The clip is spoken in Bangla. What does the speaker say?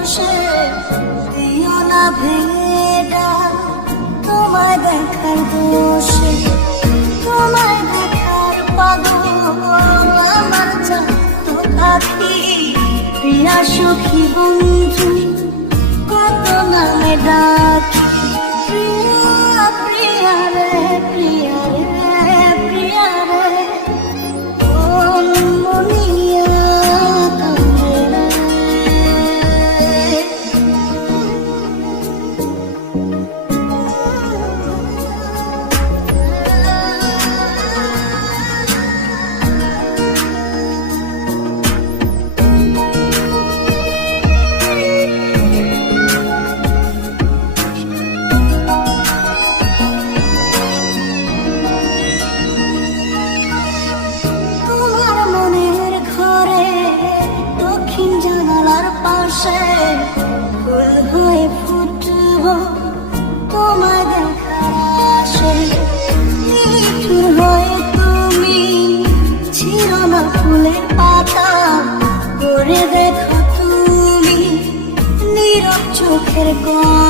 বসে দিও না ভেড়া তোমায় দেখার দোষে, তোমায় দেখার পাগল আমার জাত পাখি। প্রিয়া সখী বন্ধু কত নামে ডাকি, প্রিয়া প্রিয়া রে প্রিয়া রে প্রিয়া রে কোন মনিয়া কান্দে রে। ফুল হয়ে ফুটব তোমায় দেখার আশে, নিঠুর হয়ে তুমি ছিল না ফুলের পাতা, করে দেখো তুমি নীরব চোখের কোণ।